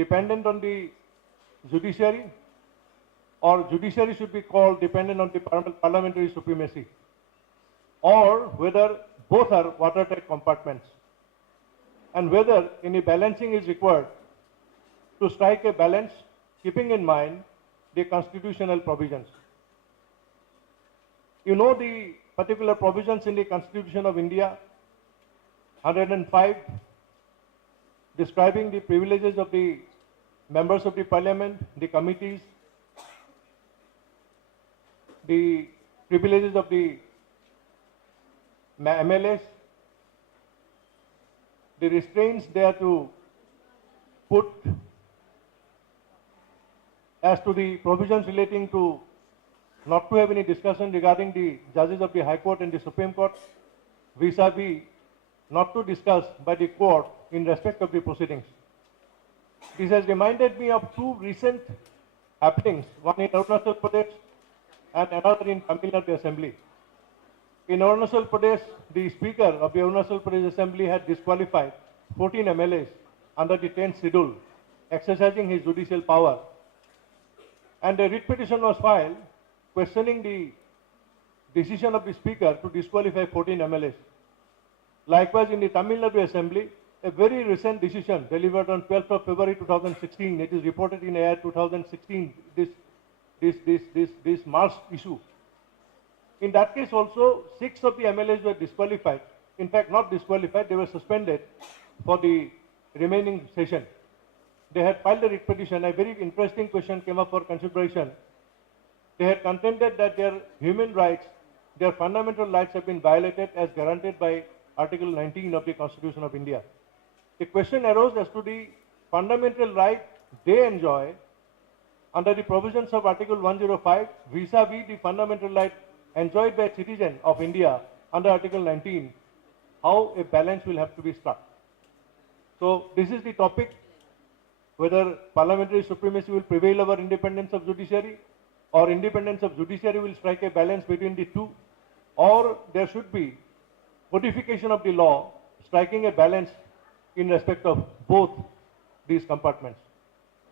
dependent on the judiciary, or judiciary should be called dependent on the parliamentary supremacy, or whether both are watertight compartments, and whether any balancing is required to strike a balance keeping in mind the constitutional provisions. You know the particular provisions in the Constitution of India, 105, describing the privileges of the members of the parliament, the committees, the privileges of the MLAs, the restraints they are to put as to the provisions relating to not to have any discussion regarding the judges of the High Court and the Supreme Court, vis-a-vis not to discuss by the court in respect of the proceedings. This has reminded me of two recent happenings, one in Arunachal Pradesh and another in Tamil Nadu Assembly. In Arunachal Pradesh, the Speaker of the Arunachal Pradesh Assembly had disqualified 14 MLAs under the 10th schedule, exercising his judicial power. And a writ petition was filed questioning the decision of the Speaker to disqualify 14 MLAs. Likewise, in the Tamil Nadu Assembly, a very recent decision delivered on 12th of February 2016, it is reported in AIR 2016, this March issue. In that case also, 6 of the MLAs were disqualified. In fact, not disqualified, they were suspended for the remaining session. They had filed a writ petition. A very interesting question came up for consideration. They had contended that their human rights, their fundamental rights have been violated as guaranteed by Article 19 of the Constitution of India. The question arose as to the fundamental right they enjoy under the provisions of Article 105 vis-a-vis the fundamental right enjoyed by a citizen of India under Article 19, how a balance will have to be struck. So this is the topic, whether parliamentary supremacy will prevail over independence of judiciary, or independence of judiciary will strike a balance between the two, or there should be codification of the law striking a balance in respect of both these compartments.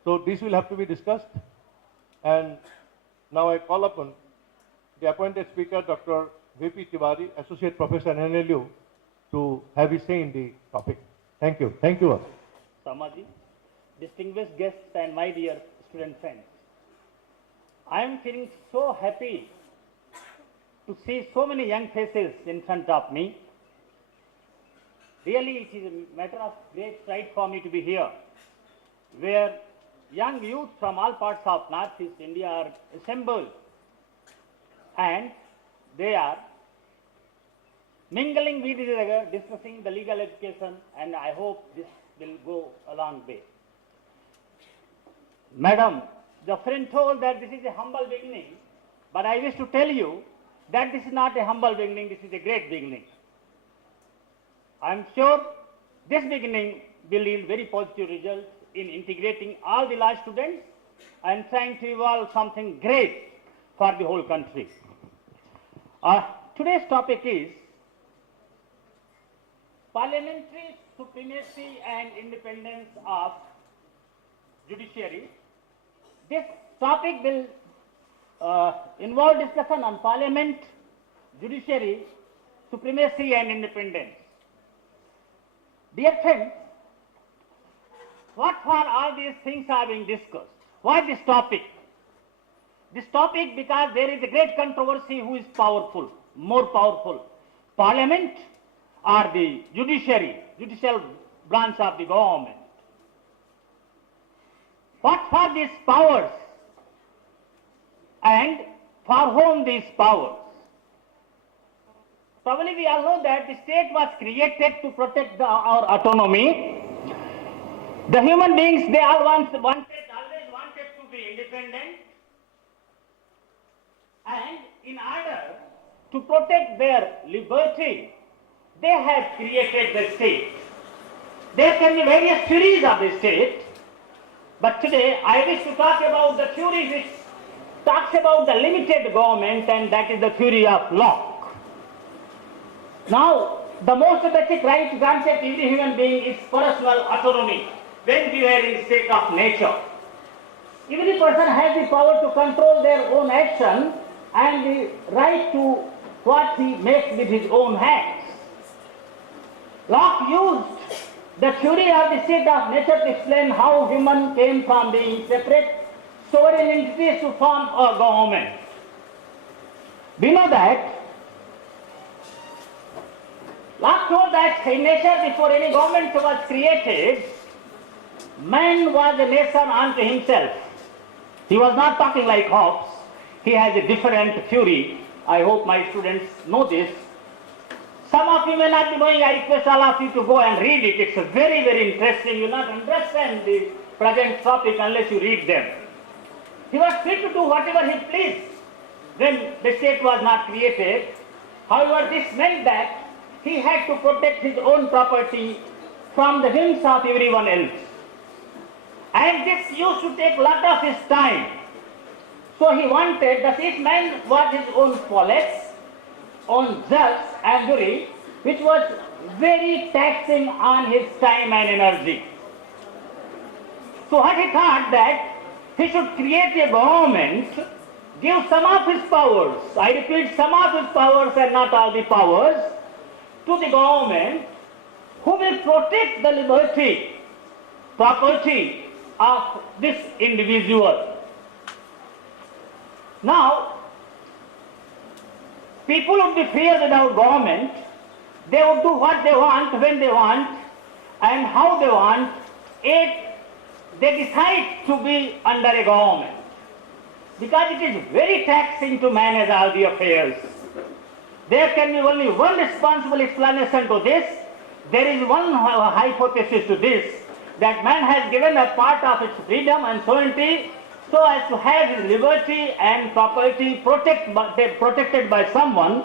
So this will have to be discussed, and now I call upon the appointed speaker, Dr. V.P. Tiwari, Associate Professor NLU, to have his say in the topic. Thank you. Thank you all. Samaji, distinguished guests and my dear student friends, I am feeling so happy to see so many young faces in front of me. Really, it is a matter of great pride for me to be here, where young youth from all parts of Northeast India are assembled, and they are mingling with each other, discussing the legal education, and I hope this will go a long way. Madam, the friend told that this is a humble beginning, but I wish to tell you that this is not a humble beginning, this is a great beginning. I am sure this beginning will yield very positive results in integrating all the law students and trying to evolve something great for the whole country. Today's topic is parliamentary supremacy and independence of judiciary. This topic will involve discussion on parliament, judiciary, supremacy and independence. Dear friends, what for all these things are being discussed? Why this topic? This topic because there is a great controversy who is powerful, more powerful, parliament or the judiciary, judicial branch of the government. What for these powers and for whom these powers? Probably we all know that the state was created to protect our autonomy. The human beings, they all always wanted to be independent, and in order to protect their liberty, they have created the state. There can be various theories of the state, but today I wish to talk about the theory which talks about the limited government, and that is the theory of Locke. Now, the most basic right granted to every human being is personal autonomy. when we were in state of nature. Every person has the power to control their own action and the right to what he makes with his own hands. Locke used the theory of the state of nature to explain how human came from being separate sovereign entities to form a government. We know that Locke told that in nature, before any government was created, man was a nation unto himself. He was not talking like Hobbes. He has a different theory. I hope my students know this. Some of you may not be knowing. I request all of you to go and read it. It's very, very interesting. You will not understand the present topic unless you read them. He was free to do whatever he pleased when the state was not created. However, this meant that he had to protect his own property from the whims of everyone else. And this used to take a lot of his time. So he wanted that each man was his own police, own judge and jury, which was very taxing on his time and energy. So what he thought that he should create a government, give some of his powers, I repeat, some of his powers and not all the powers, to the government who will protect the liberty, property of this individual. Now, people would be free without government. They would do what they want, when they want, and how they want. Yet they decide to be under a government because it is very taxing to manage all the affairs. There can be only one responsible explanation to this. There is one hypothesis to this, that man has given a part of its freedom and sovereignty so as to have his liberty and property protected by someone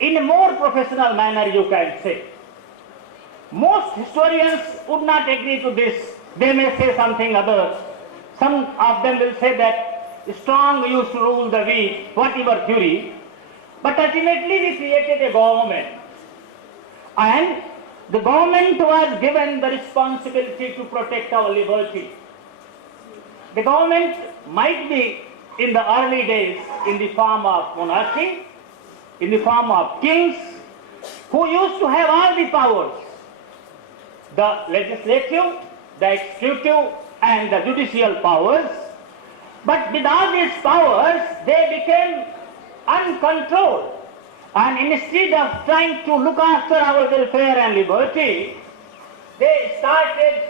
in a more professional manner, you can say. Most historians would not agree to this. They may say something other. Some of them will say that strong used to rule the weak, whatever theory. But ultimately we created a government. And the government was given the responsibility to protect our liberty. The government might be in the early days in the form of monarchy, in the form of kings, who used to have all the powers, the legislative, the executive and the judicial powers. But with all these powers, they became uncontrolled. And instead of trying to look after our welfare and liberty, they started,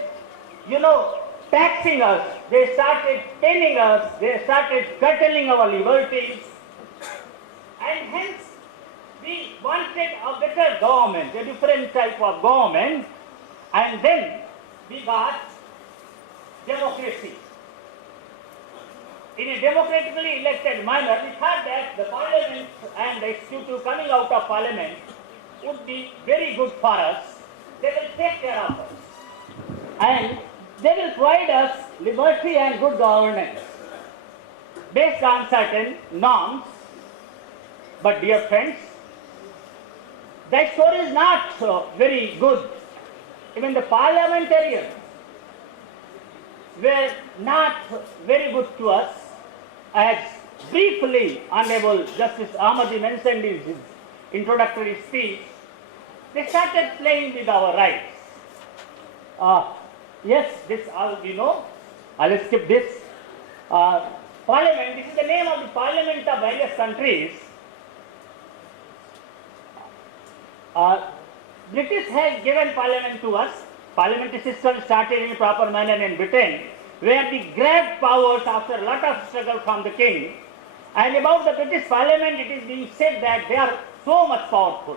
taxing us, they started penning us, they started curtailing our liberties. And hence, we wanted a better government, a different type of government, and then we got democracy. In a democratically elected manner, we thought that the parliament and the executive coming out of parliament would be very good for us. They will take care of us. And they will provide us liberty and good governance based on certain norms. But dear friends, that story is not very good. Even the parliamentarians were not very good to us. As briefly Honorable Justice Ahmadi mentioned in his introductory speech, they started playing with our rights. Yes, this all we know. I'll skip this. Parliament, this is the name of the parliament of various countries. British has given parliament to us. Parliamentary system started in a proper manner in Britain, where they grabbed powers after a lot of struggle from the king. And about the British Parliament, it is being said that they are so much powerful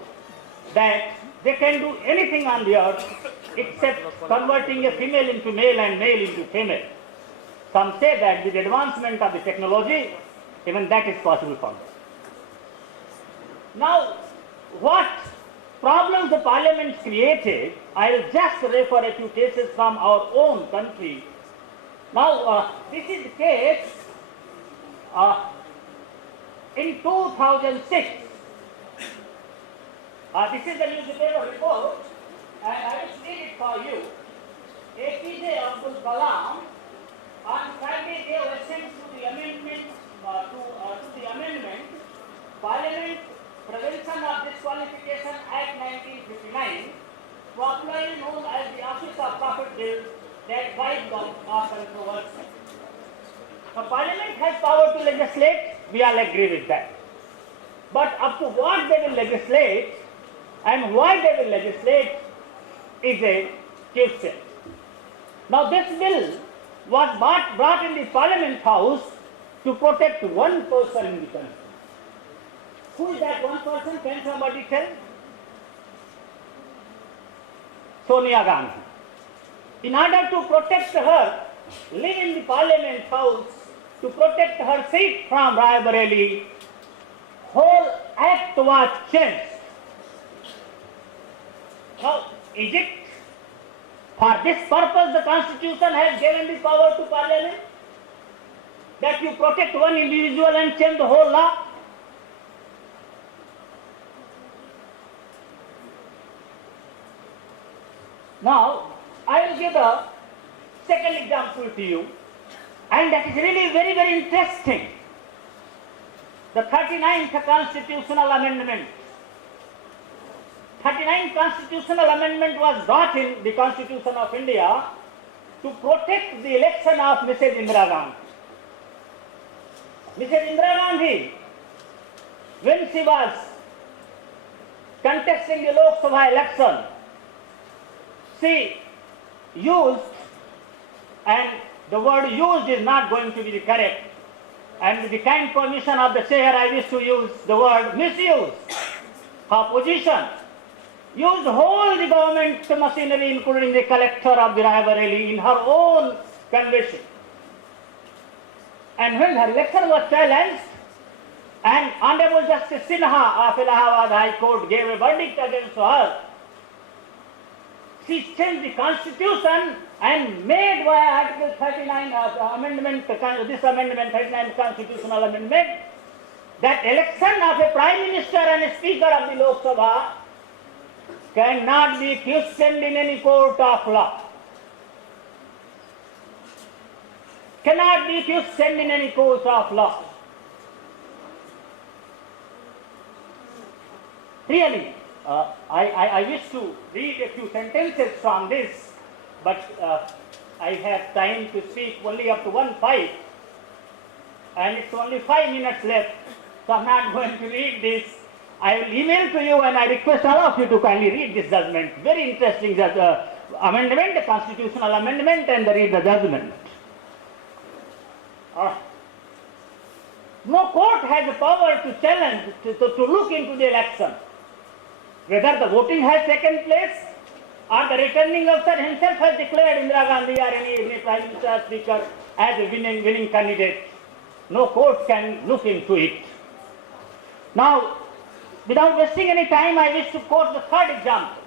that they can do anything on the earth except converting a female into male and male into female. Some say that with the advancement of the technology, even that is possible for them. Now, what problems the parliament created, I will just refer a few cases from our own country. Now, this is the case in 2006. This is the newspaper report, and I will read it for you. APJ Abdul Kalam on Friday gave assent to the amendment Parliament Prevention of Disqualification Act 1959, popularly known as the Office of Profit Bill, that wiped off controversy. Now, Parliament has power to legislate, we all agree with that. But up to what they will legislate and why they will legislate is a question. Now, this bill was brought in the Parliament House to protect one person in the country. Who is that one person? Can somebody tell? Sonia Gandhi. In order to protect her, live in the Parliament House, to protect her seat from Raebareli, whole act was changed. Now, is it for this purpose the Constitution has given the power to Parliament? That you protect one individual and change the whole law? Now, I will give a second example to you, and that is really very, very interesting. The 39th Constitutional Amendment. 39th Constitutional Amendment was brought in the Constitution of India to protect the election of Mrs. Indira Gandhi. Mrs. Indira Gandhi, when she was contesting the Lok Sabha election, she used, and the word used is not going to be the correct, and with the kind permission of the chair, I wish to use the word misuse. Her position used whole the government machinery, including the collector of the Raebareli, in her own conviction. And when her election was challenged, and Honorable Justice Sinha of Allahabad High Court gave a verdict against her, she changed the Constitution and made via Article 39 amendment, this amendment, 39 Constitutional Amendment, that election of a Prime Minister and a Speaker of the Lok Sabha cannot be questioned in any court of law. Cannot be questioned in any court of law. Really, I wish to read a few sentences from this, but I have time to speak only up to 1:5, and it's only 5 minutes left, so I'm not going to read this. I will email to you, and I request all of you to kindly read this judgment. Very interesting amendment, the constitutional amendment, and read the judgment. No court has the power to challenge, to look into the election, whether the voting has taken place or the returning officer himself has declared Indira Gandhi or any Prime Minister or Speaker as a winning candidate. No court can look into it. Now, without wasting any time, I wish to quote the third example.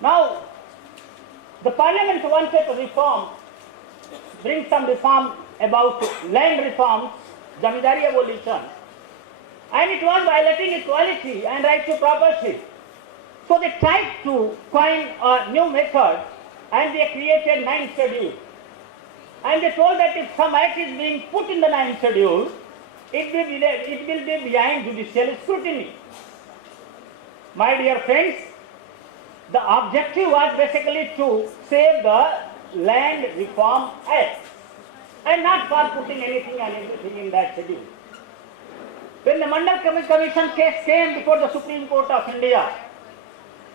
Now, the Parliament wanted to reform, bring some reform about land reforms, Zamindari abolition, and it was violating equality and right to property. So they tried to coin a new method, and they created 9th schedule. And they told that if some act is being put in the 9th schedule, it will be behind judicial scrutiny. My dear friends, the objective was basically to save the Land Reform Act and not for putting anything and everything in that schedule. When the Mandal Commission case came before the Supreme Court of India,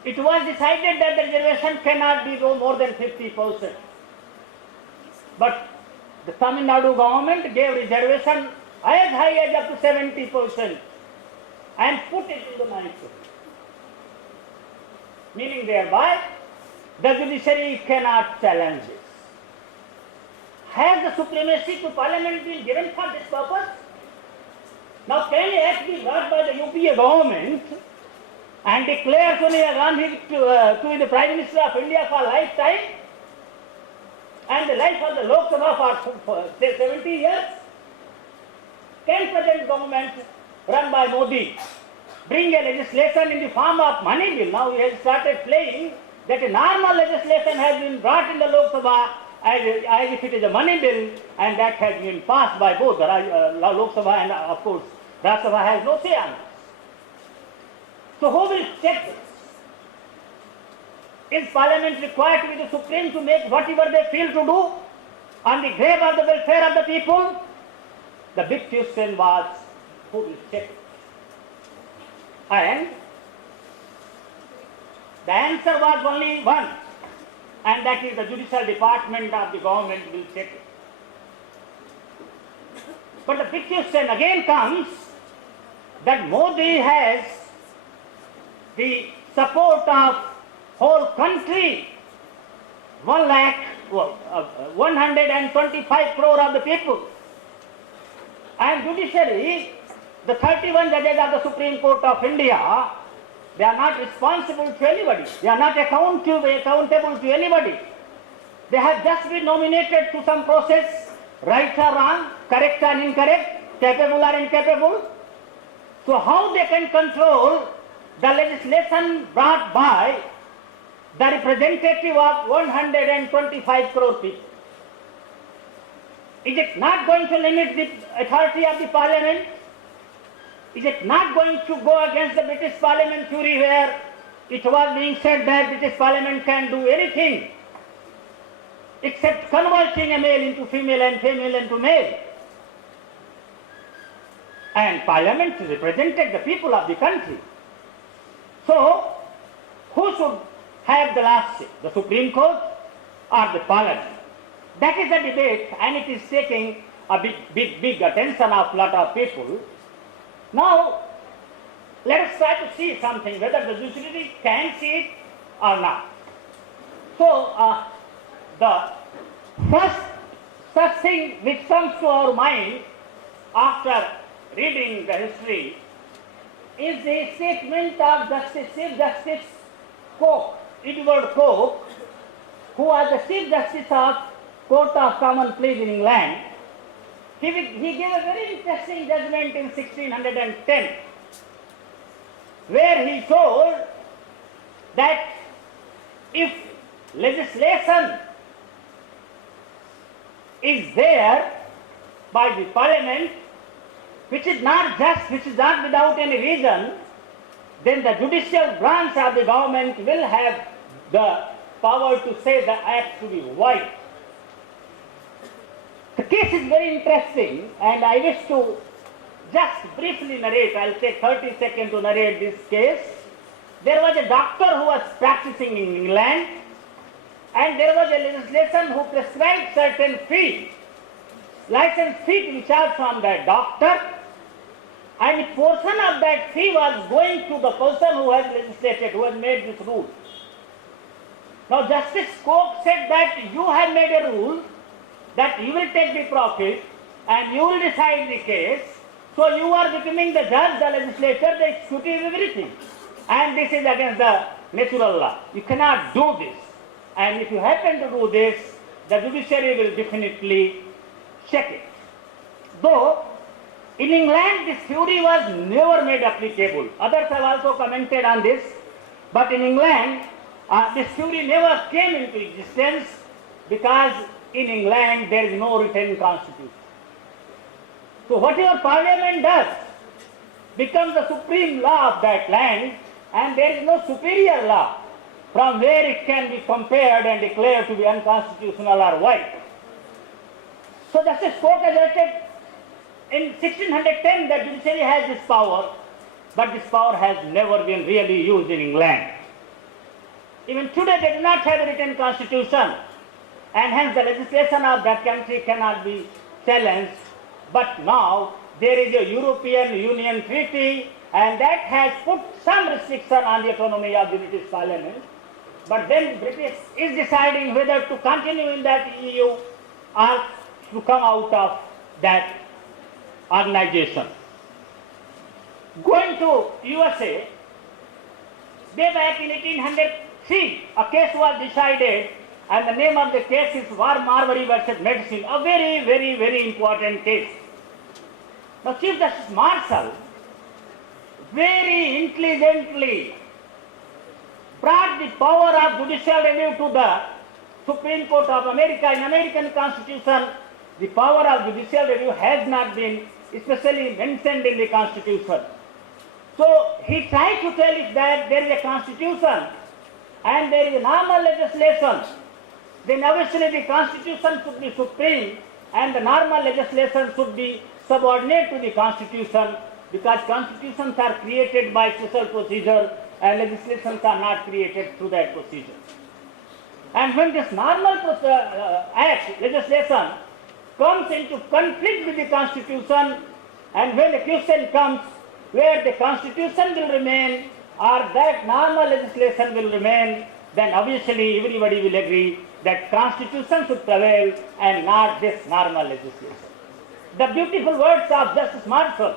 it was decided that the reservation cannot be more than 50%. But the Tamil Nadu government gave reservation as high as up to 70% and put it in the 9th schedule. Meaning thereby, the judiciary cannot challenge this. Has the supremacy to Parliament been given for this purpose? Now, can the act be brought by the UPA government and declare Sonia Gandhi to be the Prime Minister of India for lifetime and the life of the Lok Sabha for say 70 years? Can present government run by Modi bring a legislation in the form of money bill? Now he has started playing that a normal legislation has been brought in the Lok Sabha as if it is a money bill, and that has been passed by both the Lok Sabha and of course Rajya Sabha has no say on it. So who will check this? Is Parliament required to be the supreme to make whatever they feel to do on the grave of the welfare of the people? The big question was, who will check it? And the answer was only one, and that is the judicial department of the government will check it. But the big question again comes that Modi has the support of whole country, 125 crore of the people. And judiciary, the 31 judges of the Supreme Court of India, they are not responsible to anybody. They are not accountable to anybody. They have just been nominated to some process, right or wrong, correct or incorrect, capable or incapable. So how they can control the legislation brought by the representative of 125 crore people? Is it not going to limit the authority of the Parliament? Is it not going to go against the British Parliament theory where it was being said that British Parliament can do anything except converting a male into female and female into male? And Parliament represented the people of the country. So, who should have the last say, the Supreme Court or the Parliament? That is the debate, and it is taking a big attention of lot of people. Now, let us try to see something, whether the judiciary can see it or not. So, the first such thing which comes to our mind after reading the history is the statement of Chief Justice Coke, Edward Coke, who was the Chief Justice of Court of Common Pleas in England. He gave a very interesting judgment in 1610, where he told that if legislation is there by the Parliament, which is not just, which is not without any reason, then the judicial branch of the government will have the power to say the act to be void. The case is very interesting, and I wish to just briefly narrate. I'll take 30 seconds to narrate this case. There was a doctor who was practicing in England, and there was a legislation who prescribed certain fee, license fee to be charged from that doctor, and a portion of that fee was going to the person who has legislated, who has made this rule. Now Justice Coke said that you have made a rule that you will take the profit and you will decide the case, so you are becoming the judge, the legislator, the executive, everything. And this is against the natural law. You cannot do this. And if you happen to do this, the judiciary will definitely check it. Though in England this theory was never made applicable. Others have also commented on this, but in England this theory never came into existence because in England there is no written constitution. So whatever Parliament does becomes the supreme law of that land, and there is no superior law from where it can be compared and declared to be unconstitutional or void. So Justice Coke asserted in 1610 that judiciary has this power, but this power has never been really used in England. Even today they do not have a written constitution, and hence the legislation of that country cannot be challenged. But now there is a European Union treaty, and that has put some restriction on the autonomy of the British Parliament. But then British is deciding whether to continue in that EU or to come out of that organization. Going to USA, way back in 1803, a case was decided, and the name of the case is War Marbury versus Medicine, a very, very, very important case. Now Chief Justice Marshall very intelligently brought the power of judicial review to the Supreme Court of America. In American Constitution, the power of judicial review has not been especially mentioned in the Constitution. So he tried to tell us that there is a Constitution and there is a normal legislation. Then obviously the Constitution should be supreme and the normal legislation should be subordinate to the Constitution, because constitutions are created by special procedure and legislations are not created through that procedure. And when this normal act, legislation, comes into conflict with the Constitution, and when the question comes where the Constitution will remain or that normal legislation will remain, then obviously everybody will agree that Constitution should prevail and not this normal legislation. The beautiful words of Justice Marshall,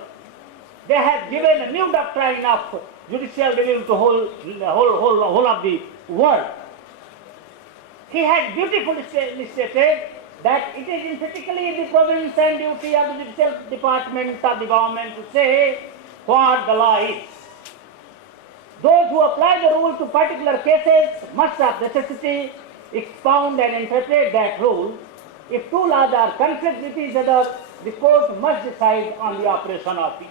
they have given a new doctrine of judicial review to whole of the world. He had beautifully stated that it is emphatically the province and duty of the judicial department of the government to say what the law is. Those who apply the rule to particular cases must of necessity expound and interpret that rule. If two laws are conflict with each other, the court must decide on the operation of it.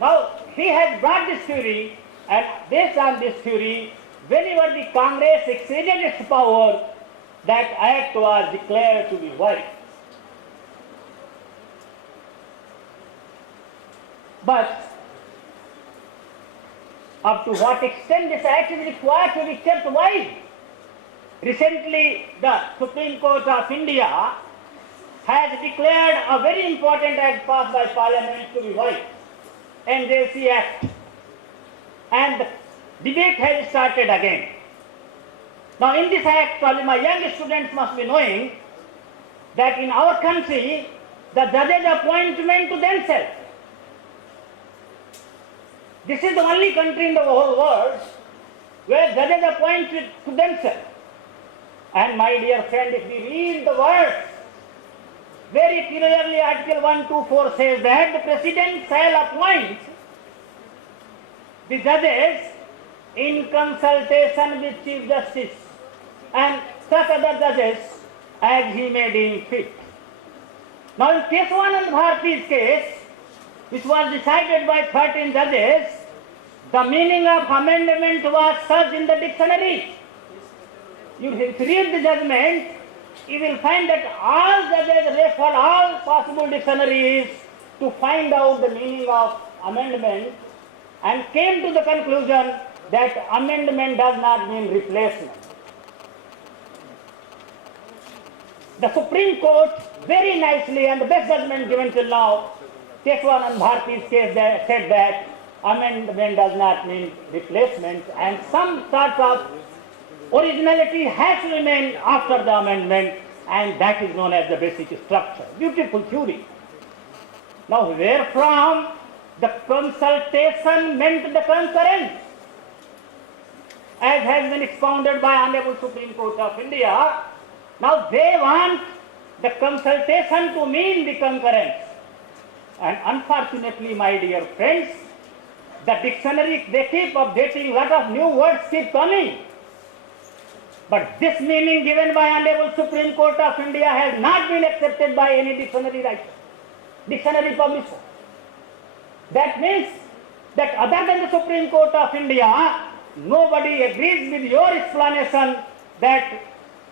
Now, he has brought this theory, and based on this theory, whenever the Congress exceeded its power, that act was declared to be void. But up to what extent this act is required to be kept void? Recently, the Supreme Court of India has declared a very important act passed by Parliament to be void, NJC Act, and debate has started again. Now in this act, probably my young students must be knowing that in our country, the judges appointment to themselves. This is the only country in the whole world where judges appoint to themselves. And my dear friend, if we read the words, very clearly Article 124 says that the President shall appoint the judges in consultation with Chief Justice and such other judges as he may deem fit. Now in Keshavanand Bharati's case, which was decided by 13 judges, the meaning of amendment was searched in the dictionary. If you read the judgment, you will find that all judges refer all possible dictionaries to find out the meaning of amendment and came to the conclusion that amendment does not mean replacement. The Supreme Court very nicely, and the best judgment given till now, Keshavanand Bharati's case said that amendment does not mean replacement, and some sort of originality has to remain after the amendment, and that is known as the basic structure. Beautiful theory. Now, wherefrom the consultation meant the concurrence, as has been expounded by Honorable Supreme Court of India. Now they want the consultation to mean the concurrence. And unfortunately, my dear friends, the dictionary, they keep updating, lot of new words keep coming. But this meaning given by Honorable Supreme Court of India has not been accepted by any dictionary writer, dictionary publisher. That means that other than the Supreme Court of India, nobody agrees with your explanation that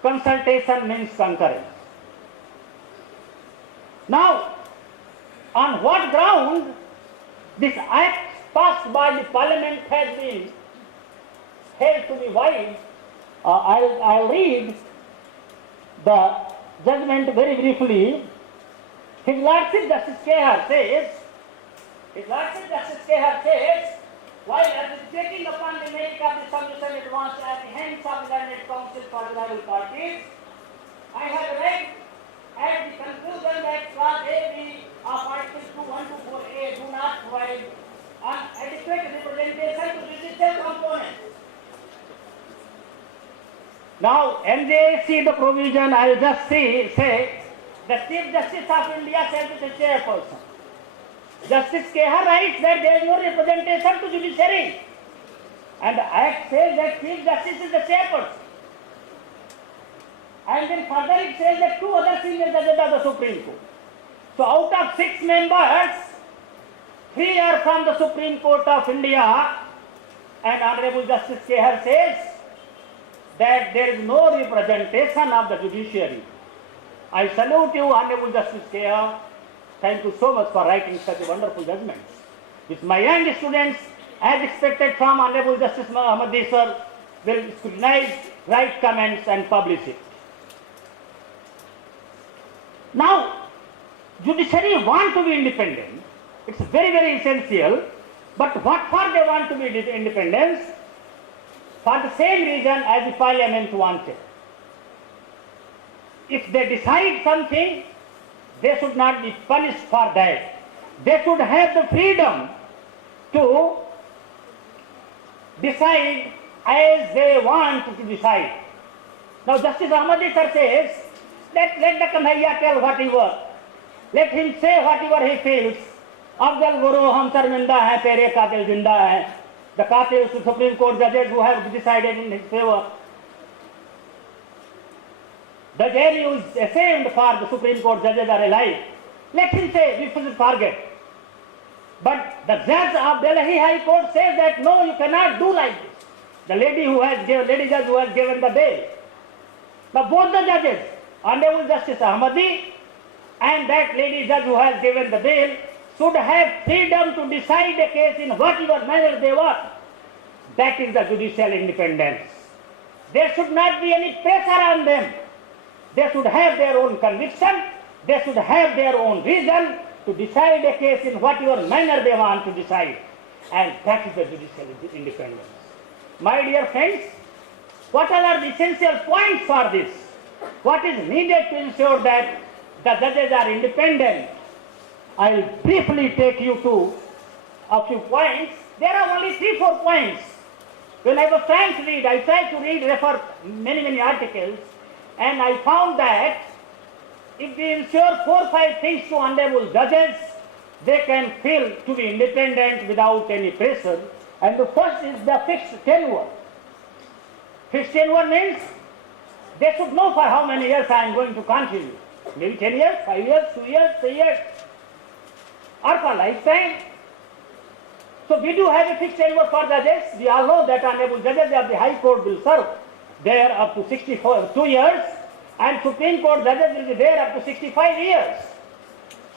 consultation means concurrence. Now, on what ground this act passed by the Parliament has been held to be void, I'll read the judgment very briefly. His Lordship Justice Kehar says, while advocating upon the merit of the submission advanced at the hands of the learned counsel for the rival parties, I have read at the conclusion that Clause AB of Article 2124A do not provide an adequate representation to judicial components. Now, NJC, the provision, I will just say, the Chief Justice of India shall be the chairperson. Justice Kehar writes that there is no representation to judiciary. And the Act says that Chief Justice is the chairperson. And then further it says that 2 other senior judges of the Supreme Court. So out of 6 members, 3 are from the Supreme Court of India, and Honorable Justice Kehar says that there is no representation of the judiciary. I salute you, Honorable Justice Kehar. Thank you so much for writing such a wonderful judgment. Which my young students, as expected from Honorable Justice Ahmadi sir, will scrutinize, write comments and publish it. Now, judiciary want to be independent. It's very, very essential. But what for they want to be independence? For the same reason as the parliament wanted. If they decide something, they should not be punished for that. They should have the freedom to decide as they want to decide. Now Justice Ahmadi sir says that let the Kanhaiya tell whatever. Let him say whatever he feels. Afzal Guru, hum sarminda hai, tere qatil zinda hai. The qatil Supreme Court judges who have decided in his favor. The JNU is ashamed for the Supreme Court judges are alive. Let him say, we should forget. But the judge of Delhi High Court says that no, you cannot do like this. The lady judge who has given the bail. Now both the judges, Honorable Justice Ahmadi and that lady judge who has given the bail, should have freedom to decide a case in whatever manner they want. That is the judicial independence. There should not be any pressure on them. They should have their own conviction. They should have their own reason to decide a case in whatever manner they want to decide. And that is the judicial independence. My dear friends, what are the essential points for this? What is needed to ensure that the judges are independent? I will briefly take you to a few points. There are only 3-4 points. When I was trying to read, I tried to refer many articles, and I found that if we ensure 4-5 things to honorable judges, they can feel to be independent without any pressure. And the first is the fixed tenure. Fixed tenure means they should know for how many years I am going to continue. Maybe 10 years, 5 years, 2 years, 3 years, or for lifetime. So we do have a fixed tenure for judges. We all know that honorable judges of the High Court will serve there up to 2 years, and Supreme Court judges will be there up to 65 years.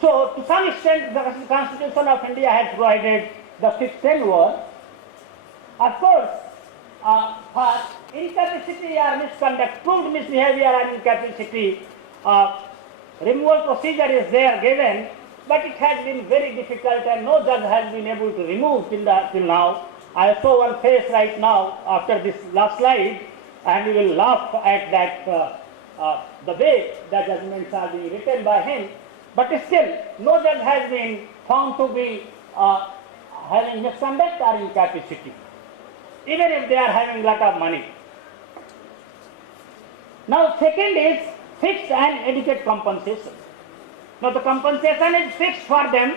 So to some extent the Constitution of India has provided the fixed tenure. Of course, for incapacity or misconduct, proved misbehavior or incapacity, removal procedure is there given, but it has been very difficult and no judge has been able to remove till now. I saw one face right now after this last slide, and you will laugh at that the way the judgments are being written by him. But still, no judge has been found to be having misconduct or incapacity, even if they are having lot of money. Now, second is fixed and adequate compensation. Now, the compensation is fixed for them,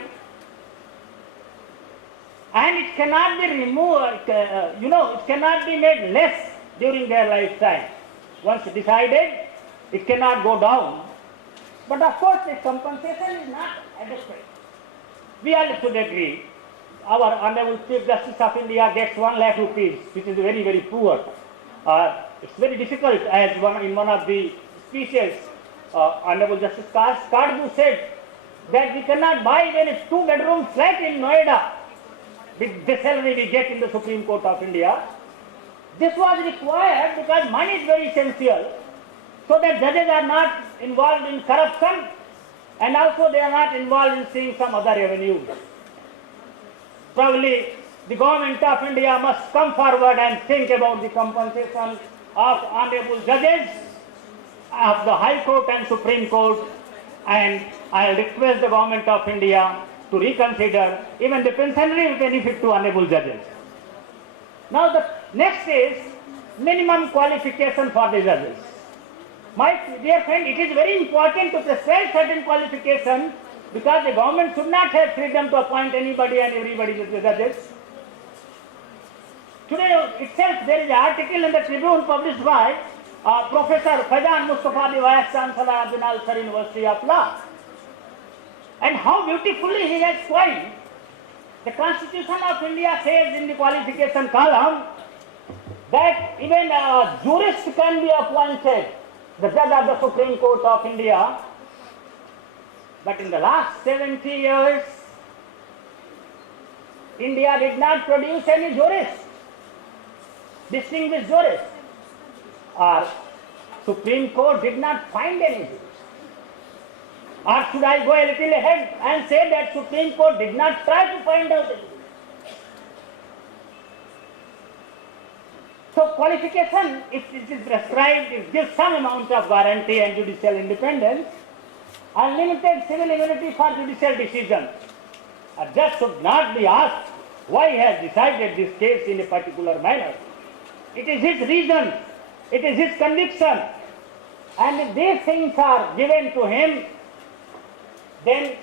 and it cannot be removed, it cannot be made less during their lifetime. Once decided, it cannot go down. But of course, the compensation is not adequate. We all should agree. Our Honorable Chief Justice of India gets 1 lakh rupees, which is very, very poor. It's very difficult, as in one of the speeches, Honorable Justice Kadgu said that we cannot buy even a 2-bedroom flat in Noida with the salary we get in the Supreme Court of India. This was required because money is very essential, so that judges are not involved in corruption, and also they are not involved in seeing some other revenues. Probably the government of India must come forward and think about the compensation of honorable judges of the High Court and Supreme Court, and I request the government of India to reconsider even the pensionary benefit to honorable judges. Now the next is minimum qualification for the judges. My dear friend, it is very important to prescribe certain qualifications, because the government should not have freedom to appoint anybody and everybody as the judges. today itself there is an article in the Tribune published by Professor Faizan Mustafa, the Vice Chancellor of the Nalsar University of Law. And how beautifully he has coined. The Constitution of India says in the qualification column that even a jurist can be appointed, the judge of the Supreme Court of India. But in the last 70 years, India did not produce any jurist, distinguished jurist. Our Supreme Court did not find any jurist. Or should I go a little ahead and say that Supreme Court did not try to find out any jurist? So qualification, if it is prescribed, it gives some amount of guarantee and judicial independence. Unlimited civil immunity for judicial decisions. A judge should not be asked why he has decided this case in a particular manner. It is his reason, it is his conviction, and if these things are given to him, then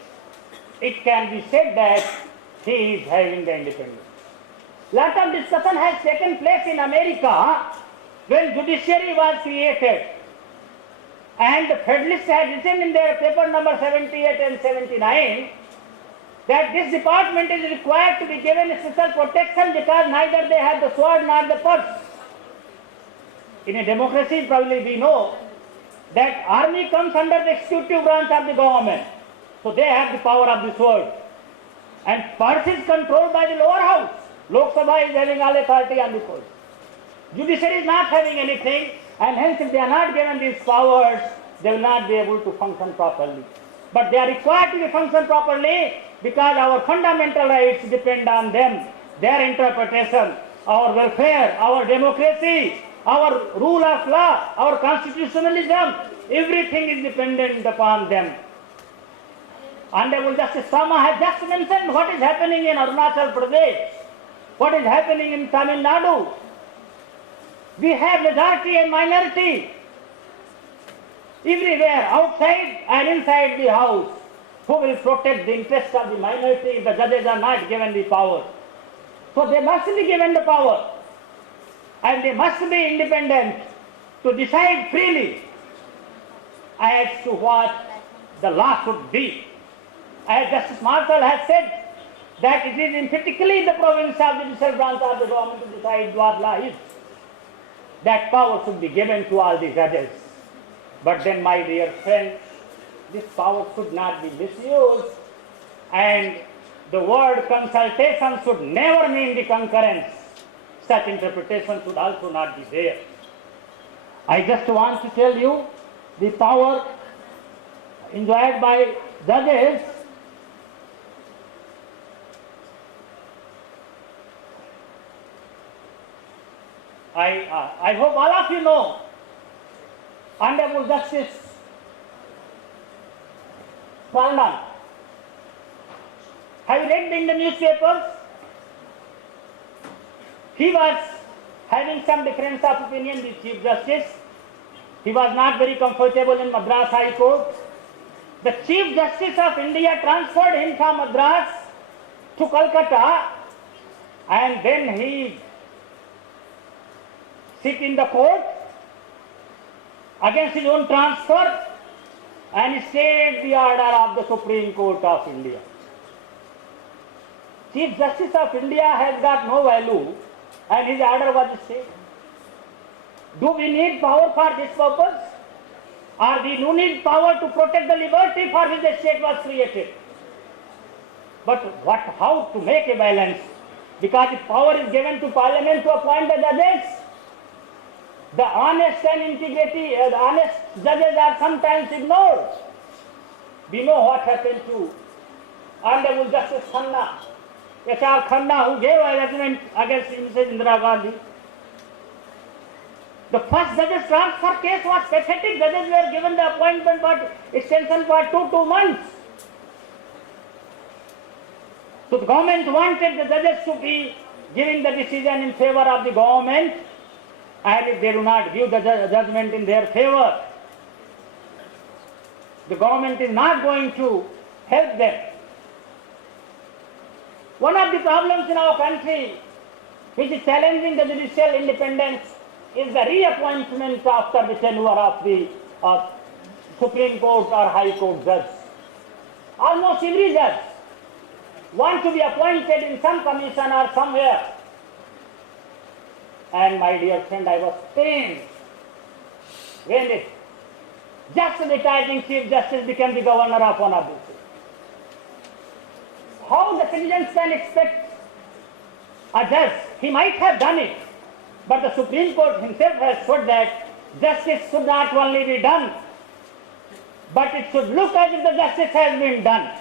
it can be said that he is having the independence. Lot of discussion has taken place in America when judiciary was created, and the Federalists had written in their paper number 78 and 79 that this department is required to be given special protection because neither they have the sword nor the purse. In a democracy, probably we know that army comes under the executive branch of the government, so they have the power of the sword, and purse is controlled by the lower house. Lok Sabha is having all authority on the purse. Judiciary is not having anything, and hence if they are not given these powers, they will not be able to function properly. But they are required to function properly because our fundamental rights depend on them, their interpretation, our welfare, our democracy, our rule of law, our constitutionalism, everything is dependent upon them. Honorable Justice Sama has just mentioned what is happening in Arunachal Pradesh, what is happening in Tamil Nadu. We have majority and minority everywhere, outside and inside the house. Who will protect the interests of the minority if the judges are not given the power? So they must be given the power, and they must be independent to decide freely as to what the law should be. As Justice Marshall has said, that it is emphatically the province of the judicial branch of the government to decide what law is. That power should be given to all the judges. But then, my dear friend, this power should not be misused, and the word consultation should never mean the concurrence. Such interpretation should also not be there. I just want to tell you the power enjoyed by judges. I hope all of you know Honorable Justice Farnan. Have you read in the newspapers? He was having some difference of opinion with Chief Justice. He was not very comfortable in Madras High Court. The Chief Justice of India transferred him from Madras to Calcutta, and then he sit in the court against his own transfer and stayed the order of the Supreme Court of India. Chief Justice of India has got no value and his order was stayed. Do we need power for this purpose? Or we do need power to protect the liberty for which the state was created? But how to make a balance? Because if power is given to Parliament to appoint the judges, the honest and integrity, the honest judges are sometimes ignored. We know what happened to Honorable Justice Khanna, H.R. Khanna, who gave a judgment against Mrs. Indira Gandhi. The first judge's transfer case was pathetic. Judges were given the appointment for extension for two months. So the government wanted the judges to be giving the decision in favor of the government, and if they do not give the judgment in their favor, the government is not going to help them. One of the problems in our country which is challenging the judicial independence is the reappointment after the tenure of the Supreme Court or High Court judge. Almost every judge wants to be appointed in some commission or somewhere. And my dear friend, I was pained when this just retiring Chief Justice became the governor of one of these states. How the citizens can expect a judge? He might have done it, but the Supreme Court himself has said that justice should not only be done, but it should look as if the justice has been done.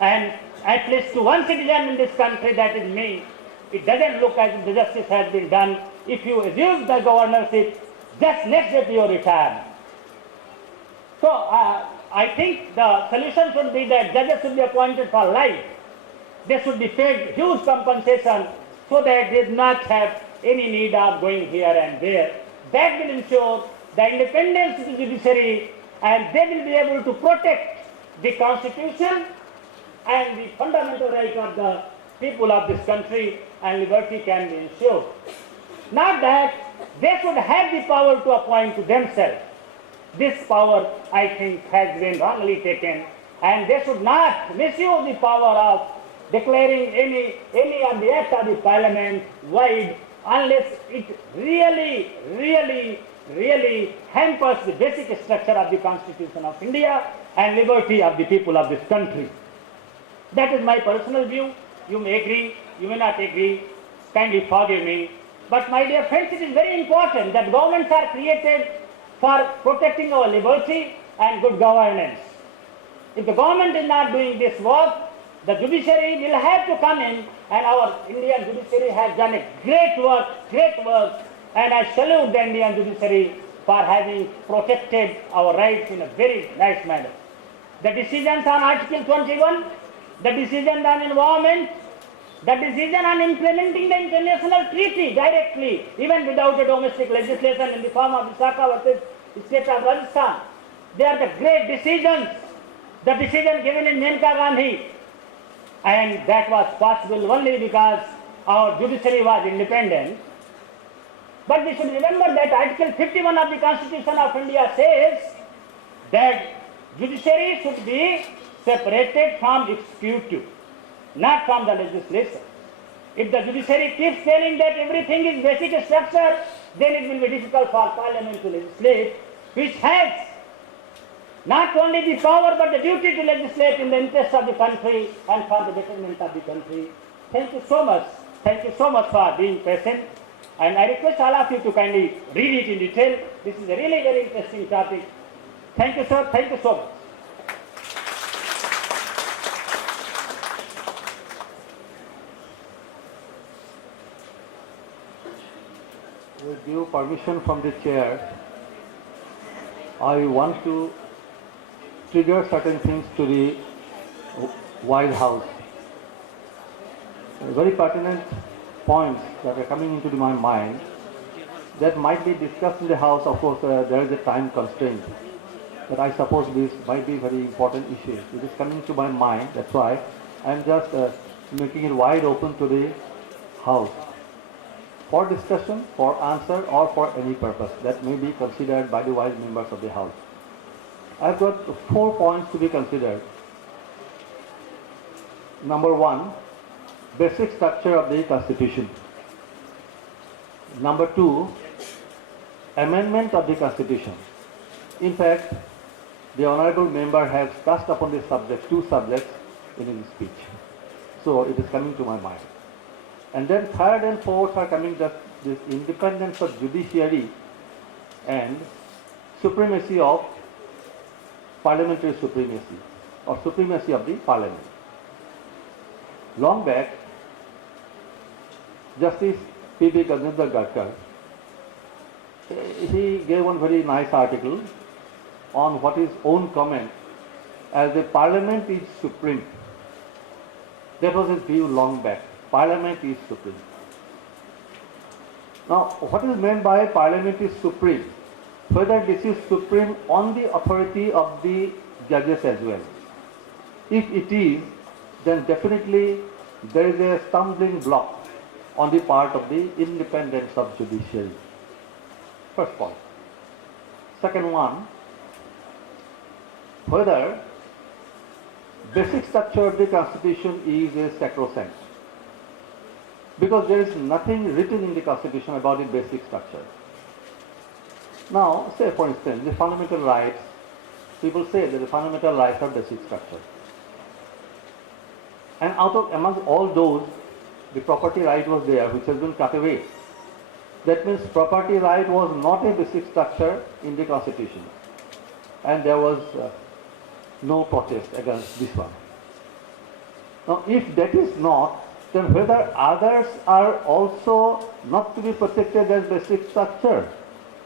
And at least to one citizen in this country, that is me, it doesn't look as if the justice has been done. If you assume the governorship just next day to your retirement. So I think the solution should be that judges should be appointed for life. They should be paid huge compensation so that they do not have any need of going here and there. That will ensure the independence of the judiciary, and they will be able to protect the constitution and the fundamental right of the people of this country, and liberty can be ensured. Not that they should have the power to appoint to themselves. This power, I think, has been wrongly taken, and they should not misuse the power of declaring any of the act of the parliament void unless it really hampers the basic structure of the Constitution of India and liberty of the people of this country. That is my personal view. You may agree, you may not agree, kindly forgive me. But my dear friends, it is very important that governments are created for protecting our liberty and good governance. If the government is not doing this work, the judiciary will have to come in, and our Indian judiciary has done a great work, and I salute the Indian judiciary for having protected our rights in a very nice manner. The decisions on Article 21, the decision on environment, the decision on implementing the international treaty directly, even without a domestic legislation in the form of Visakhapatnam versus state of Rajasthan. They are the great decisions. The decision given in Maneka Gandhi, and that was possible only because our judiciary was independent. But we should remember that Article 51 of the Constitution of India says that judiciary should be separated from executive, not from the legislature. If the judiciary keeps telling that everything is basic structure, then it will be difficult for Parliament to legislate, which has not only the power but the duty to legislate in the interest of the country and for the betterment of the country. Thank you so much. Thank you so much for being present. And I request all of you to kindly read it in detail. This is a really very interesting topic. Thank you, sir. Thank you so much. With due permission from the chair, I want to trigger certain things to the White House. Very pertinent points that are coming into my mind that might be discussed in the House. Of course, there is a time constraint, but I suppose this might be a very important issue. It is coming to my mind, that's why I am just making it wide open to the House for discussion, for answer, or for any purpose that may be considered by the wise members of the House. I've got 4 points to be considered. Number 1, basic structure of the Constitution. Number 2, amendment of the Constitution. In fact, the honorable member has touched upon this subject, 2 subjects in his speech. So it is coming to my mind. And then 3rd and 4th are coming just this independence of judiciary and supremacy of parliamentary supremacy or supremacy of the parliament. Long back, Justice P.B. Gajendra Gadkar, he gave one very nice article on what his own comment as the parliament is supreme. That was his view long back. Parliament is supreme. Now, what is meant by parliament is supreme? Whether this is supreme on the authority of the judges as well. If it is, then definitely there is a stumbling block on the part of the independence of judiciary. First point. Second one, whether basic structure of the Constitution is a sacrosanct. Because there is nothing written in the Constitution about the basic structure. Now, say for instance, the fundamental rights, people say that the fundamental rights are basic structure. And among all those, the property right was there, which has been cut away. That means property right was not a basic structure in the Constitution. And there was no protest against this one. Now, if that is not, then whether others are also not to be protected as basic structure,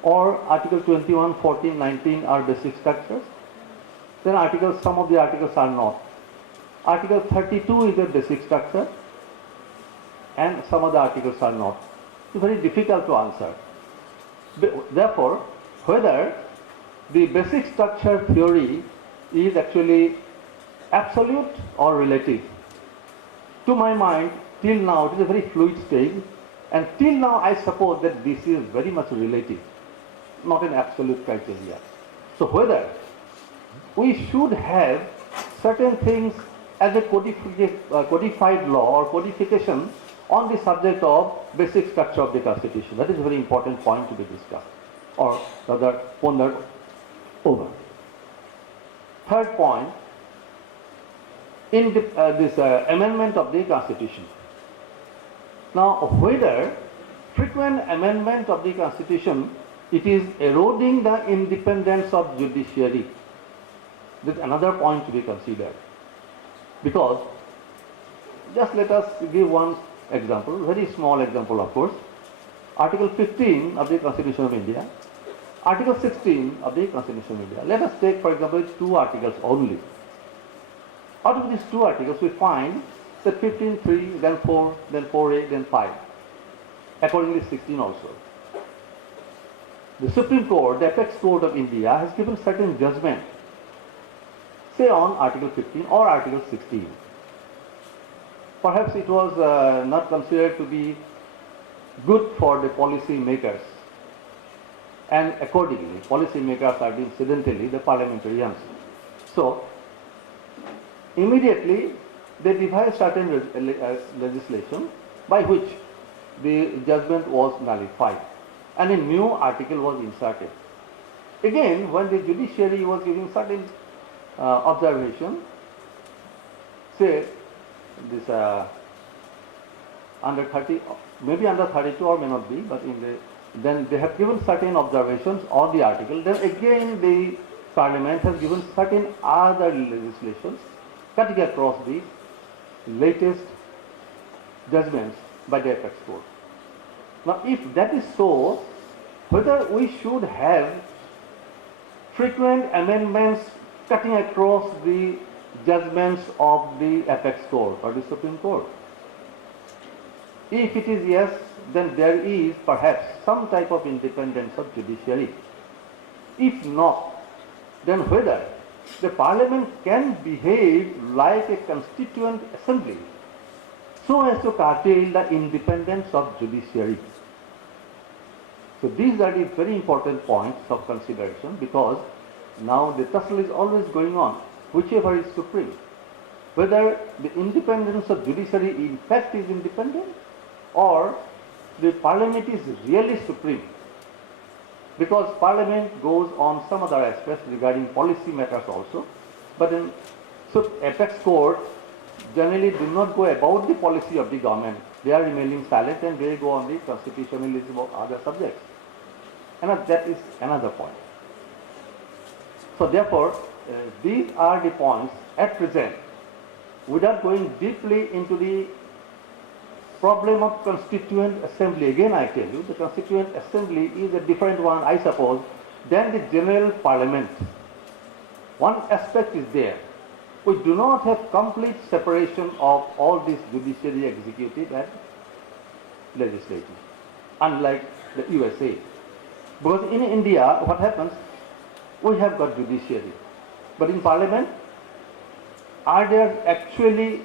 or Article 21, 14, 19 are basic structures, then some of the articles are not. Article 32 is a basic structure, and some of the articles are not. It's very difficult to answer. Therefore, whether the basic structure theory is actually absolute or relative, to my mind, till now, it is a very fluid stage, and till now I suppose that this is very much relative, not an absolute criteria. So whether we should have certain things as a codified law or codification on the subject of basic structure of the Constitution. That is a very important point to be discussed, or rather pondered over. Third point, in this amendment of the Constitution. Now, whether frequent amendment of the Constitution, it is eroding the independence of judiciary. This is another point to be considered. Because, just let us give one example, very small example of course. Article 15 of the Constitution of India, Article 16 of the Constitution of India. Let us take, for example, two articles only. Out of these two articles, we find that 15.3, then 4, then 4a, then 5. Accordingly, 16 also. The Supreme Court, the Apex Court of India, has given certain judgment, say on Article 15 or Article 16. Perhaps it was not considered to be good for the policy makers, and accordingly, policy makers are incidentally the parliamentarians. So, immediately they devised certain legislation by which the judgment was nullified and a new article was inserted. Again, when the judiciary was giving certain observation, say this under 30, maybe under 32 or may not be, but then they have given certain observations on the article. Then again the Parliament has given certain other legislations cutting across the latest judgments by the Apex Court. Now, if that is so, whether we should have frequent amendments cutting across the judgments of the Apex Court or the Supreme Court? If it is yes, then there is perhaps some type of independence of judiciary. If not, then whether the Parliament can behave like a constituent assembly so as to curtail the independence of judiciary. So these are the very important points of consideration, because now the tussle is always going on, whichever is supreme. Whether the independence of judiciary in fact is independent, or the Parliament is really supreme. Because Parliament goes on some other aspects regarding policy matters also, but in Apex Court generally do not go about the policy of the government. They are remaining silent and they go on the constitutionalism of other subjects. And that is another point. So therefore, these are the points at present. Without going deeply into the problem of Constituent Assembly, again I tell you, the Constituent Assembly is a different one, I suppose, than the General Parliament. One aspect is there. We do not have complete separation of all this judiciary, executive and legislative, unlike the USA. Because in India, what happens, we have got judiciary. But in Parliament, are there actually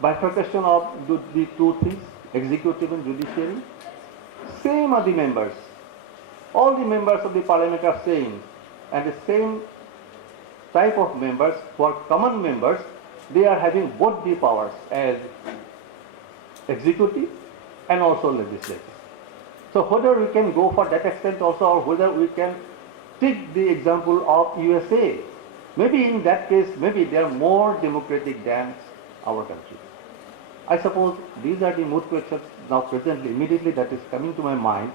bifurcation of the two things? executive and judiciary. Same are the members. All the members of the parliament are same, and the same type of members who are common members, they are having both the powers as executive and also legislative. So whether we can go for that extent also, or whether we can take the example of USA, maybe in that case, maybe they are more democratic than our country. I suppose these are the moot questions now presently, immediately that is coming to my mind,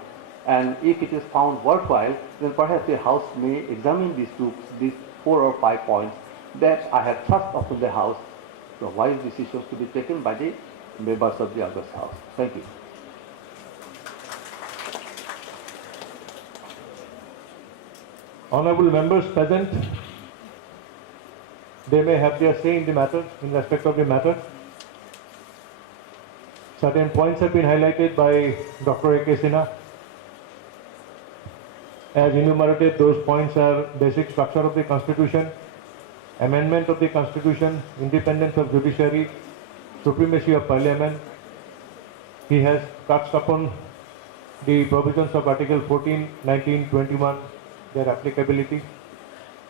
and if it is found worthwhile, then perhaps the House may examine these 4 or 5 points that I have thrust upon the House, so wise decisions to be taken by the members of the August House. Thank you. Honorable members present, they may have their say in the matter, in respect of the matter. Certain points have been highlighted by Dr. A.K. Sinha. As enumerated, those points are basic structure of the Constitution, amendment of the Constitution, independence of judiciary, supremacy of Parliament. He has touched upon the provisions of Article 14, 19, 21, their applicability,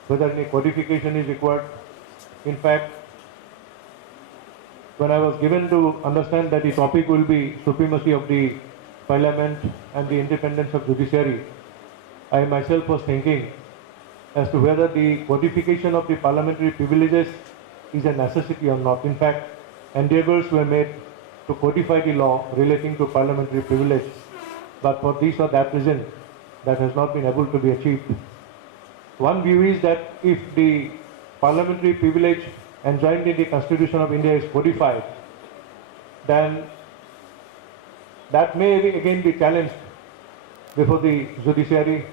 whether any codification is required. In fact, when I was given to understand that the topic will be supremacy of the Parliament and the independence of judiciary, I myself was thinking as to whether the codification of the parliamentary privileges is a necessity or not. In fact, endeavors were made to codify the law relating to parliamentary privilege, but for this or that reason, that has not been able to be achieved. One view is that if the parliamentary privilege enjoined in the Constitution of India is codified, then that may again be challenged before the judiciary,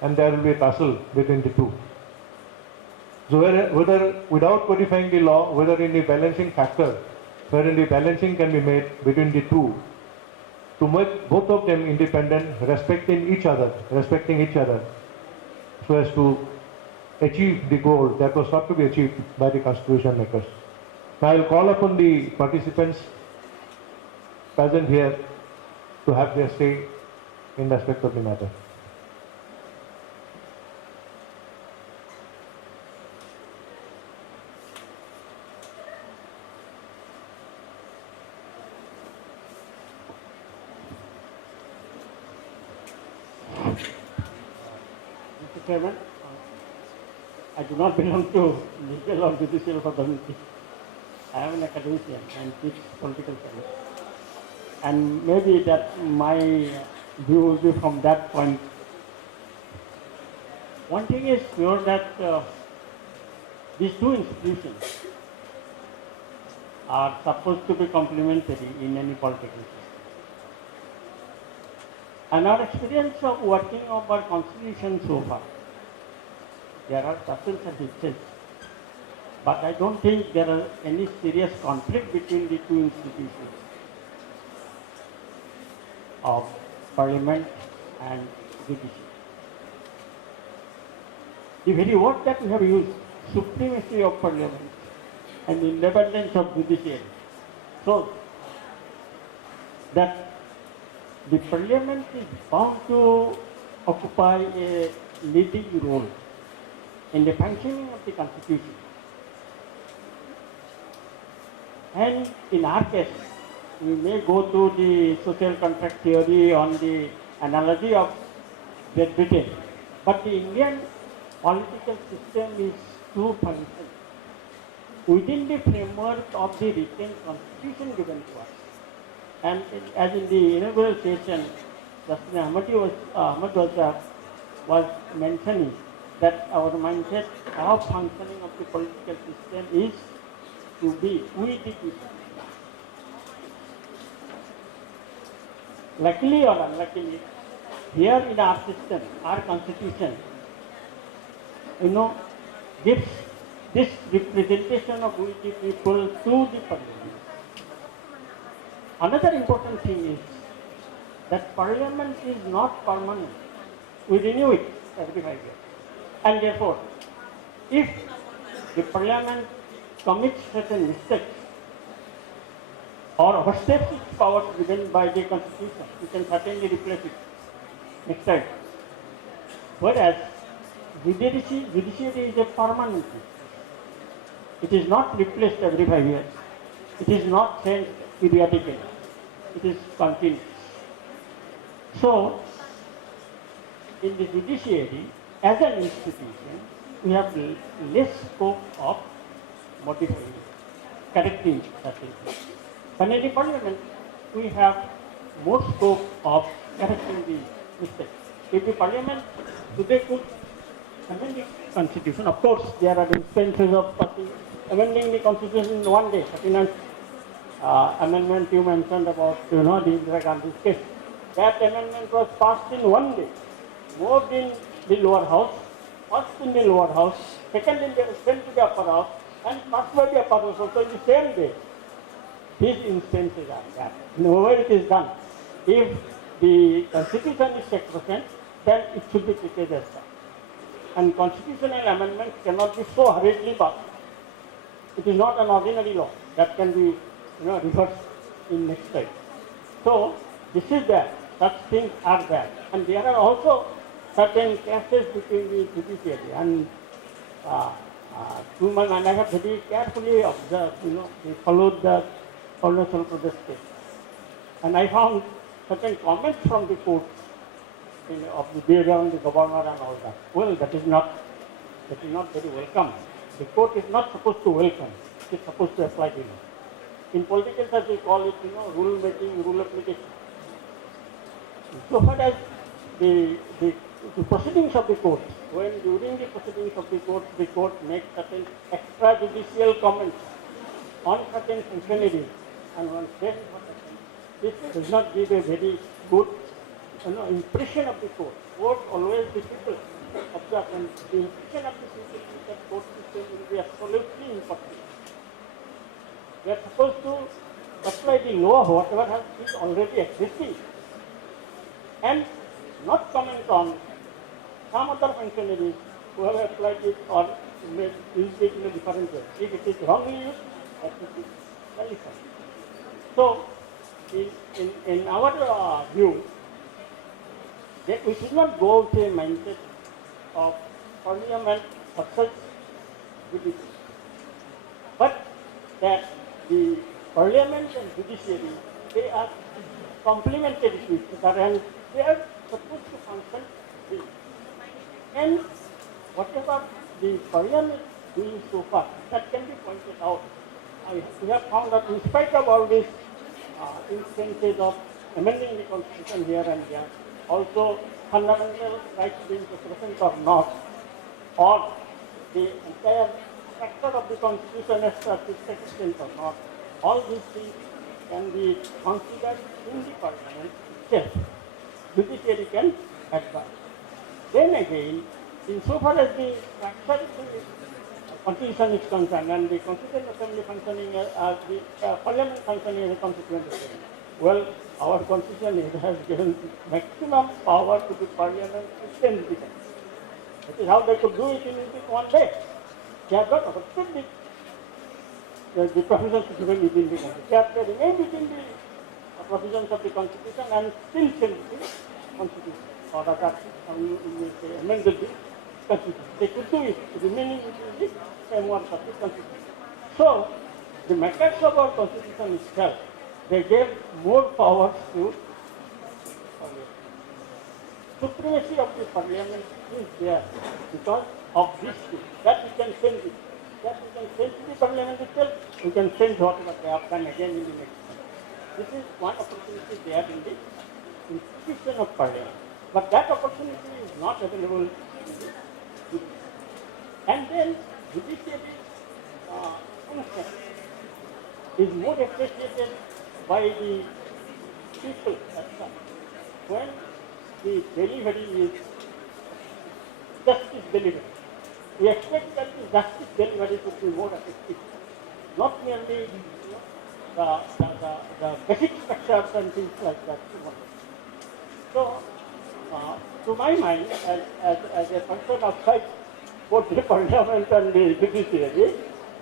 and there will be a tussle between the two. So whether without codifying the law, whether in the balancing factor, wherein the balancing can be made between the two, to make both of them independent, respecting each other, so as to achieve the goal that was sought to be achieved by the constitution makers. Now I will call upon the participants present here to have their say in respect of the matter. Mr. Chairman, I do not belong to legal or judicial fraternity. I am an academician and teach political science. And maybe that my view will be from that point. One thing is sure that these two institutions are supposed to be complementary in any political system. And our experience of working of our constitution so far, there are substance and hitches, but I don't think there are any serious conflict between the two institutions of Parliament and judiciary. The very word that we have used, supremacy of Parliament and independence of judiciary, shows that the Parliament is bound to occupy a leading role in the functioning of the Constitution. And in our case, we may go to the social contract theory on the analogy of Great Britain, but the Indian political system is too functional within the framework of the written constitution given to us. And as in the inaugural session, Justice Ahmad was mentioning that our mindset of functioning of the political system is to be with the people. Luckily or unluckily, here in our system, our constitution, gives this representation of we the people to the Parliament. Another important thing is that Parliament is not permanent. We renew it every 5 years. And therefore, if the Parliament commits certain mistakes, or oversteps its powers given by the Constitution, you can certainly replace it next time. Whereas judiciary is a permanent thing. It is not replaced every 5 years. It is not changed periodically. It is continuous. So, in the judiciary, as an institution, we have less scope of modifying, correcting certain things. But in the parliament, we have more scope of correcting the mistakes. If the parliament today could amend the constitution, of course, there are instances of amending the constitution in one day. 39th amendment you mentioned about, the Indira Gandhi's case. That amendment was passed in one day, moved in the lower house, first in the lower house, second sent to the upper house, and passed by the upper house also in the same day. These instances are that. Wherever it is done, if the constitution is sacrosanct, then it should be treated as such. And constitutional amendments cannot be so hurriedly passed. It is not an ordinary law that can be, reversed in next time. So this is there. Such things are there, and there are also certain cases between the judiciary and and I have very carefully observed. They followed the Arunachal Pradesh case, and I found certain comments from the court of the background, the governor, and all that. Well, that is not very welcome. The court is not supposed to welcome. It is supposed to apply the law. In political science, we call it, rule making, rule application. So far as the proceedings of the court, when during the proceedings of the court makes certain extrajudicial comments on certain functionaries, and one says what happened, this does not give a very good impression of the court. Court always the people observe, and the impression of the people is that court system will be absolutely important. We are supposed to apply the law, whatever is already existing, and not comment on some other functionaries who have applied it or used it in a different way. If it is wrongly used, that should be qualified. So, in our view, that we should not go with a mindset of parliament versus judiciary, but that the parliament and judiciary, they are complementary to each other, and they are supposed to function together. And whatever the parliament is doing so far, that can be pointed out. We have found that in spite of all these instances of amending the constitution here and there, also fundamental rights being present or not, or the entire structure of the constitution as such is sufficient or not, all these things can be considered in the parliament itself. Judiciary can advise. Then again, insofar as the structure of the constitution is concerned and the Constituent Assembly functioning as the parliament functioning as a constituent assembly, well, our constitution has given maximum power to the parliament to change the constitution. That is how they could do it in one day. They have not overstepped the provisions given within the constitution. They have remained within the provisions of the constitution and still change the constitution, or rather amended the constitution. They could do it, remaining within the framework of the constitution. So, the makers of our constitution itself, they gave more powers to parliament. Supremacy of the parliament is there because of this thing, that we can change it. That we can change the parliament itself, we can change whatever they have done again in the next time. This is one opportunity there in the institution of parliament. But that opportunity is not available in the judiciary. And then judiciary function is more appreciated by the people as such. When the delivery is justice delivery, we expect that the justice delivery should be more effective, not merely the basic structures and things like that. So, to my mind, as a person outside both the parliament and the judiciary,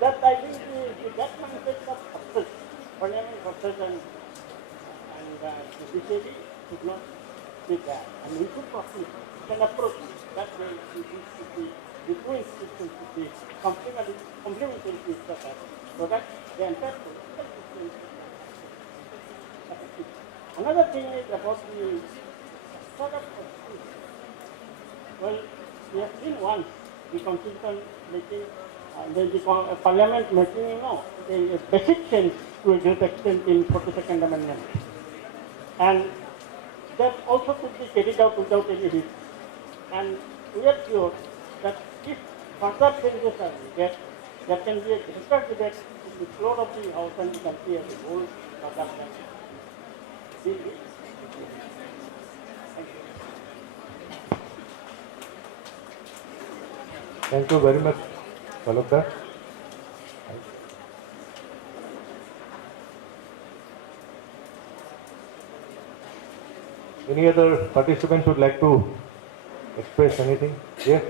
that I think that mindset of success, parliament versus certain, and the judiciary should not be there. And we could possibly can approach that way. The two institutions should be complementary to each other, so that the entire political system is effective. Another thing is about the sort of constitution. Well, we have seen once the constitution making, the parliament making, a basic change to a great extent in 42nd Amendment. And that also could be carried out without any risk. And we are sure that if further changes are needed, there can be a greater debate in the floor of the House and the country as a whole rather than deal with. Thank you. Thank you very much, Talukdar. Any other participants would like to express anything? Yes?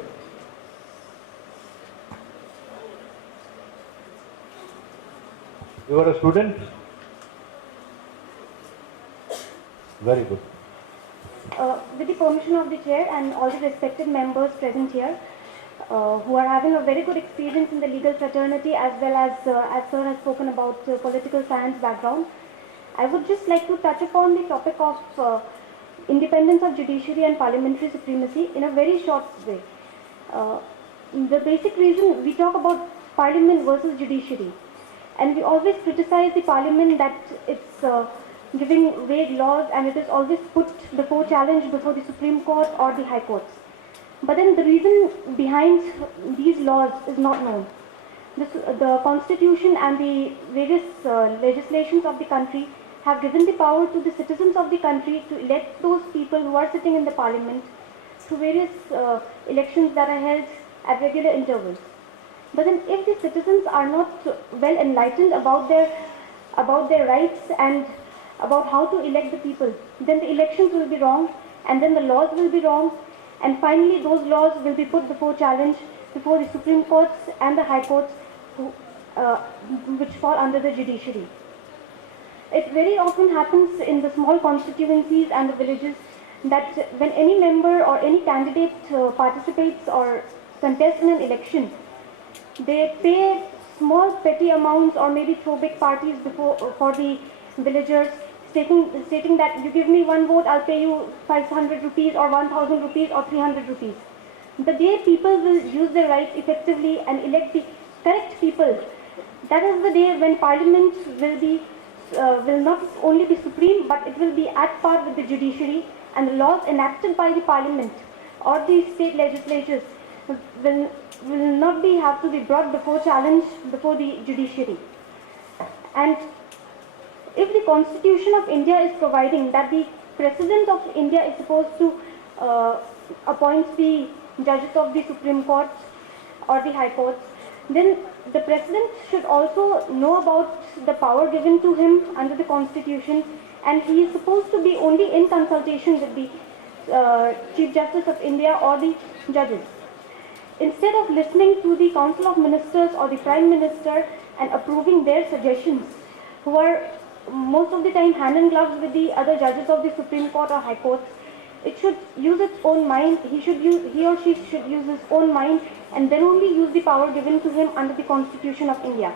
You are a student? Very good. With the permission of the chair and all the respected members present here, who are having a very good experience in the legal fraternity as well as sir has spoken about political science background, I would just like to touch upon the topic of independence of judiciary and parliamentary supremacy in a very short way. The basic reason we talk about parliament versus judiciary, and we always criticize the parliament that it's giving vague laws and it is always put before challenge before the Supreme Court or the High Courts. But then the reason behind these laws is not known. The Constitution and the various legislations of the country have given the power to the citizens of the country to elect those people who are sitting in the parliament through various elections that are held at regular intervals. But then if the citizens are not well enlightened about their rights and about how to elect the people, then the elections will be wrong, and then the laws will be wrong, and finally those laws will be put before challenge before the Supreme Courts and the High Courts, which fall under the judiciary. It very often happens in the small constituencies and the villages that when any member or any candidate participates or contests in an election, they pay small petty amounts or maybe throw big parties for the villagers, stating that you give me one vote, I'll pay you 500 rupees or 1000 rupees or 300 rupees. The day people will use their rights effectively and elect the correct people, that is the day when parliament will not only be supreme, but it will be at par with the judiciary, and the laws enacted by the parliament or the state legislatures will not have to be brought before challenge before the judiciary. And if the Constitution of India is providing that the President of India is supposed to appoint the judges of the Supreme Court or the High Courts, then the President should also know about the power given to him under the Constitution, and he is supposed to be only in consultation with the Chief Justice of India or the judges. Instead of listening to the Council of Ministers or the Prime Minister and approving their suggestions, who are most of the time hand in gloves with the other judges of the Supreme Court or High Courts, it should use its own mind. He or she should use his own mind and then only use the power given to him under the Constitution of India.